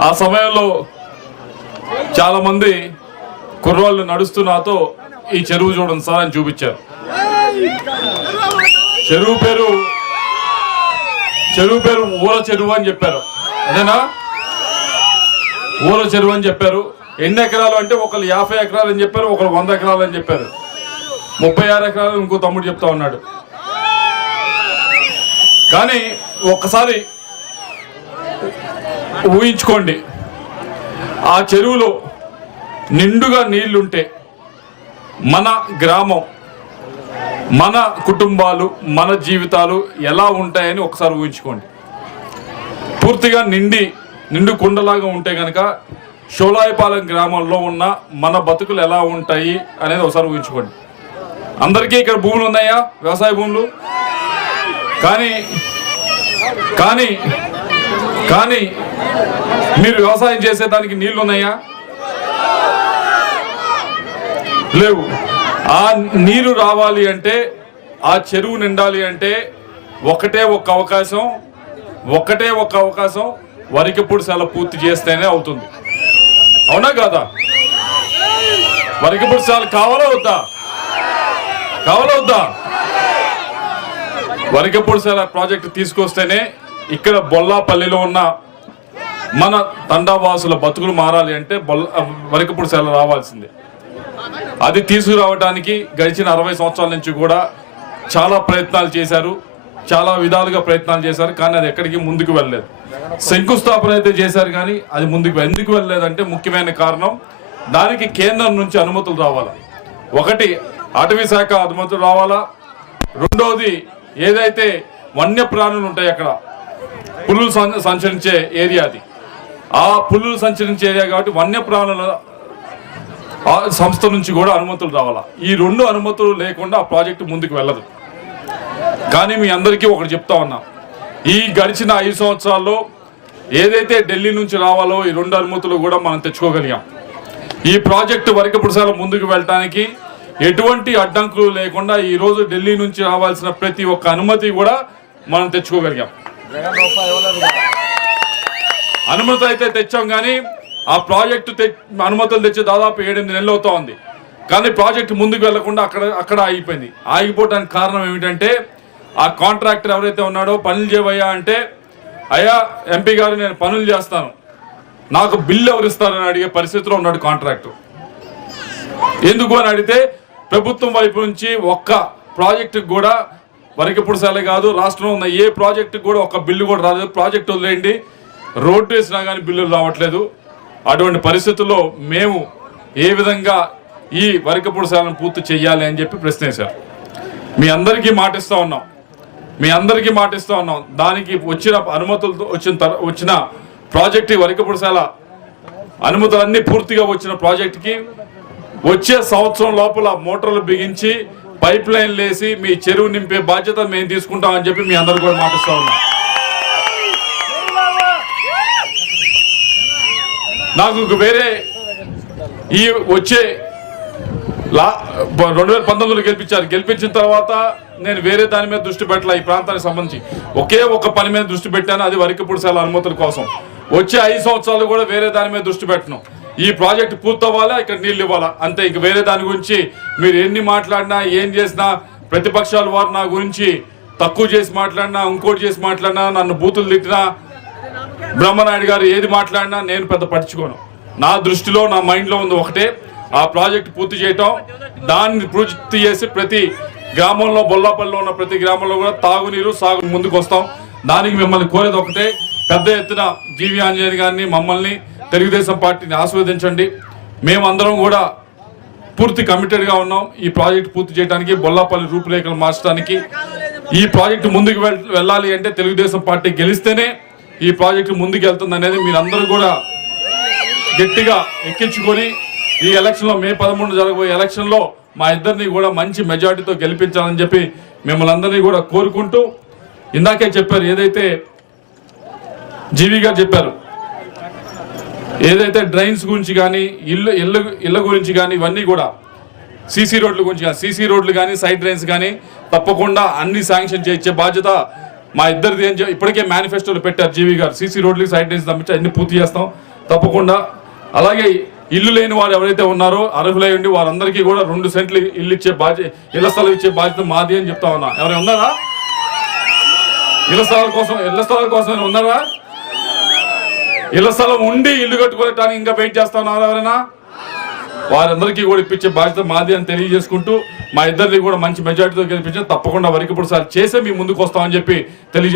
ఆ సమయంలో చాలామంది కుర్రోళ్ళు నడుస్తూ నాతో ఈ చెరువు చూడండి సార్ అని చూపించారు. చెరువు పేరు చెరువు పేరు ఊర చెరువు అని చెప్పారు. అదేనా? ఊర చెరువు అని చెప్పారు. ఎన్ని ఎకరాలు అంటే ఒకళ్ళు యాభై ఎకరాలు అని చెప్పారు ఒకళ్ళు వంద ఎకరాలు అని చెప్పారు. ముప్పై ఆరు ఎకరాలు ఇంకో తమ్ముడు చెప్తా ఉన్నాడు. కానీ ఒక్కసారి ఊహించుకోండి. ఆ చెరువులో నిండుగా నీళ్ళుంటే మన గ్రామం మన కుటుంబాలు మన జీవితాలు ఎలా ఉంటాయని ఒకసారి ఊహించుకోండి. పూర్తిగా నిండి నిండు కుండలాగా ఉంటే కనుక షోలాయిపాలెం గ్రామంలో ఉన్న మన బతుకులు ఎలా ఉంటాయి అనేది ఒకసారి ఊహించుకోండి. అందరికీ ఇక్కడ భూములు ఉన్నాయా? వ్యవసాయ భూములు? కానీ కానీ కానీ మీరు వ్యవసాయం చేసేదానికి నీళ్ళు ఉన్నాయా లేవు. ఆ నీరు రావాలి అంటే ఆ చెరువు నిండాలి అంటే ఒకటే ఒక అవకాశం ఒకటే ఒక అవకాశం వరికప్పుడు సెల పూర్తి చేస్తేనే అవుతుంది. అవునా కాదా? వరికప్పుడు సెల కావాలా వద్దా? కావాలా వద్దా? వరికప్పుడు సెల ప్రాజెక్ట్ తీసుకొస్తేనే ఇక్కడ బొల్లాపల్లిలో ఉన్న మన తండావాసుల బతుకులు మారాలి అంటే బొల్ల వరికప్పుడు సెల రావాల్సిందే. అది తీసుకురావడానికి గడిచిన అరవై సంవత్సరాల నుంచి కూడా చాలా ప్రయత్నాలు చేశారు చాలా విధాలుగా ప్రయత్నాలు చేశారు కానీ అది ఎక్కడికి ముందుకు వెళ్ళలేదు. శంకుస్థాపన అయితే చేశారు కానీ అది ముందుకు ఎందుకు వెళ్ళలేదంటే ముఖ్యమైన కారణం దానికి కేంద్రం నుంచి అనుమతులు రావాలి. ఒకటి అటవీ శాఖ అనుమతులు రావాలా. రెండవది ఏదైతే వన్యప్రాణులు ఉంటాయి అక్కడ పులులు సంచరించే ఏరియా అది. ఆ పులులు సంచరించే ఏరియా కాబట్టి వన్యప్రాణుల ఆ సంస్థ నుంచి కూడా అనుమతులు రావాలా. ఈ రెండు అనుమతులు లేకుండా ఆ ప్రాజెక్టు ముందుకు వెళ్ళదు. కానీ మీ అందరికీ ఒకటి చెప్తా ఉన్నా. ఈ గడిచిన ఐదు సంవత్సరాల్లో ఏదైతే ఢిల్లీ నుంచి రావాలో ఈ రెండు అనుమతులు కూడా మనం తెచ్చుకోగలిగాం. ఈ ప్రాజెక్టు వరకపురసాల ముందుకు వెళ్ళటానికి ఎటువంటి అడ్డంకులు లేకుండా ఈ రోజు ఢిల్లీ నుంచి రావాల్సిన ప్రతి ఒక్క అనుమతి కూడా మనం తెచ్చుకోగలిగాం. అనుమతి అయితే తెచ్చాం కానీ ఆ ప్రాజెక్టు అనుమతులు తెచ్చి దాదాపు ఏడెనిమిది నెలలు అవుతా ఉంది కానీ ప్రాజెక్ట్ ముందుకు వెళ్ళకుండా అక్కడ అక్కడ ఆగిపోయింది. ఆగిపోవడానికి కారణం ఏమిటంటే ఆ కాంట్రాక్టర్ ఎవరైతే ఉన్నాడో పనులు చేయవయ్యా అంటే అయ్యా ఎంపీ గారు నేను పనులు చేస్తాను. నాకు బిల్లు ఎవరు ఇస్తారని అడిగే పరిస్థితిలో ఉన్నాడు కాంట్రాక్టర్. ఎందుకు అని అడిగితే ప్రభుత్వం వైపు నుంచి ఒక్క ప్రాజెక్టు కూడా వరకిప్పుడు సెల కాదు రాష్ట్రంలో ఉన్న ఏ ప్రాజెక్టు కూడా ఒక బిల్లు కూడా రాలేదు. ప్రాజెక్టు వదిలేయండి. రోడ్డు వేసినా కానీ బిల్లులు రావట్లేదు. అటువంటి పరిస్థితుల్లో మేము ఏ విధంగా ఈ వరకప్పుడు పూర్తి చేయాలి అని చెప్పి ప్రశ్నించారు. మీ అందరికీ మాటిస్తూ ఉన్నాం. మీ అందరికీ మాటిస్తూ ఉన్నాం. దానికి వచ్చిన అనుమతులతో వచ్చిన వచ్చిన ప్రాజెక్ట్ వరకపురశాల అనుమతులన్నీ పూర్తిగా వచ్చిన ప్రాజెక్టుకి వచ్చే సంవత్సరం లోపల మోటార్లు బిగించి పైప్ లైన్ లేసి మీ చెరువు నింపే బాధ్యత మేము తీసుకుంటామని చెప్పి మీ అందరు కూడా మాటిస్తా ఉన్నాం నాకు వేరే ఈ వచ్చే లా రెండు వేల పంతొమ్మిదిలో గెలిపించారు. గెలిపించిన తర్వాత నేను వేరే దాని మీద దృష్టి పెట్టాల ఈ ప్రాంతానికి సంబంధించి. ఒకే ఒక పని మీద దృష్టి పెట్టాను అది వరికపుడిసాల అనుమతుల కోసం. వచ్చే ఐదు సంవత్సరాలు కూడా వేరే దాని మీద దృష్టి పెట్టను. ఈ ప్రాజెక్ట్ పూర్తవ్వాలా? ఇక్కడ నీళ్ళు ఇవ్వాలా? అంతే ఇంక వేరే దాని గురించి మీరు ఎన్ని మాట్లాడినా ఏం చేసినా ప్రతిపక్షాల వారు నా గురించి తక్కువ చేసి మాట్లాడినా ఇంకోటి చేసి మాట్లాడినా నన్ను బూతులు తిట్టినా బ్రహ్మనాయుడు గారు ఏది మాట్లాడినా నేను పెద్ద పట్టించుకోను. నా దృష్టిలో నా మైండ్లో ఉంది ఒకటే ఆ ప్రాజెక్ట్ పూర్తి చేయటం. దాన్ని పూర్తి చేసి ప్రతి గ్రామంలో బొల్లాపల్లిలో ఉన్న ప్రతి గ్రామంలో కూడా తాగునీరు సాగు ముందుకు వస్తాం. దానికి మిమ్మల్ని కోరేది ఒకటే పెద్ద ఎత్తున జీవి ఆంజనేయులు గారిని మమ్మల్ని తెలుగుదేశం పార్టీని ఆస్వాదించండి. మేమందరం కూడా పూర్తి కమిటెడ్గా ఉన్నాం. ఈ ప్రాజెక్ట్ పూర్తి చేయడానికి బొల్లాపల్లి రూపురేఖలు మార్చడానికి. ఈ ప్రాజెక్టు ముందుకు వెళ్- వెళ్ళాలి అంటే తెలుగుదేశం పార్టీ గెలిస్తేనే ఈ ప్రాజెక్టు ముందుకు వెళ్తుంది అనేది మీరందరూ కూడా గట్టిగా ఎక్కించుకొని ఈ ఎలక్షన్లో మే పదమూడు జరగబోయే ఎలక్షన్లో మా ఇద్దరిని కూడా మంచి మెజార్టీతో గెలిపించాలని చెప్పి మిమ్మల్ని అందరినీ కూడా కోరుకుంటూ ఇందాకే చెప్పారు ఏదైతే జీవి గారు చెప్పారు ఏదైతే డ్రైన్స్ గురించి కానీ ఇల్లు ఇల్లు ఇళ్ళ గురించి కానీ ఇవన్నీ కూడా సీసీ రోడ్ల గురించి కానీ సీసీ రోడ్లు కానీ సైడ్ డ్రైన్స్ కానీ తప్పకుండా అన్ని శాంక్షన్ చేయించే బాధ్యత మా ఇద్దరిది ఏం ఇప్పటికే మేనిఫెస్టోలు పెట్టారు జీవి గారు. సీసీ రోడ్లకి సైడ్ డ్రైన్స్ తప్పించి అన్ని పూర్తి చేస్తాం. తప్పకుండా. అలాగే ఇల్లు లేని వారు ఎవరైతే ఉన్నారో అర్హులై ఉండి వారందరికీ కూడా రెండు సెంట్లు ఇల్లు ఇచ్చే బాధ్యత ఇళ్ళ స్థలం ఇచ్చే బాధ్యత మాది అని చెప్తా ఉన్నా. ఎవరైనా ఉన్నారా? ఇళ్ళ స్థలాల కోసం ఇళ్ళ స్థలాల కోసం ఉన్నారా? ఇళ్ళ స్థలం ఉండి ఇల్లు కట్టుకోవడానికి ఇంకా వెయిట్ చేస్తా ఉన్నారు ఎవరైనా? వారందరికీ కూడా ఇప్పించే బాధ్యత మాది అని తెలియజేసుకుంటూ మా ఇద్దరిని కూడా మంచి మెజార్టీతో గెలిపించిన తప్పకుండా వరకు ఇప్పుడు సార్ చేసే మీ ముందుకు వస్తామని చెప్పి తెలియజే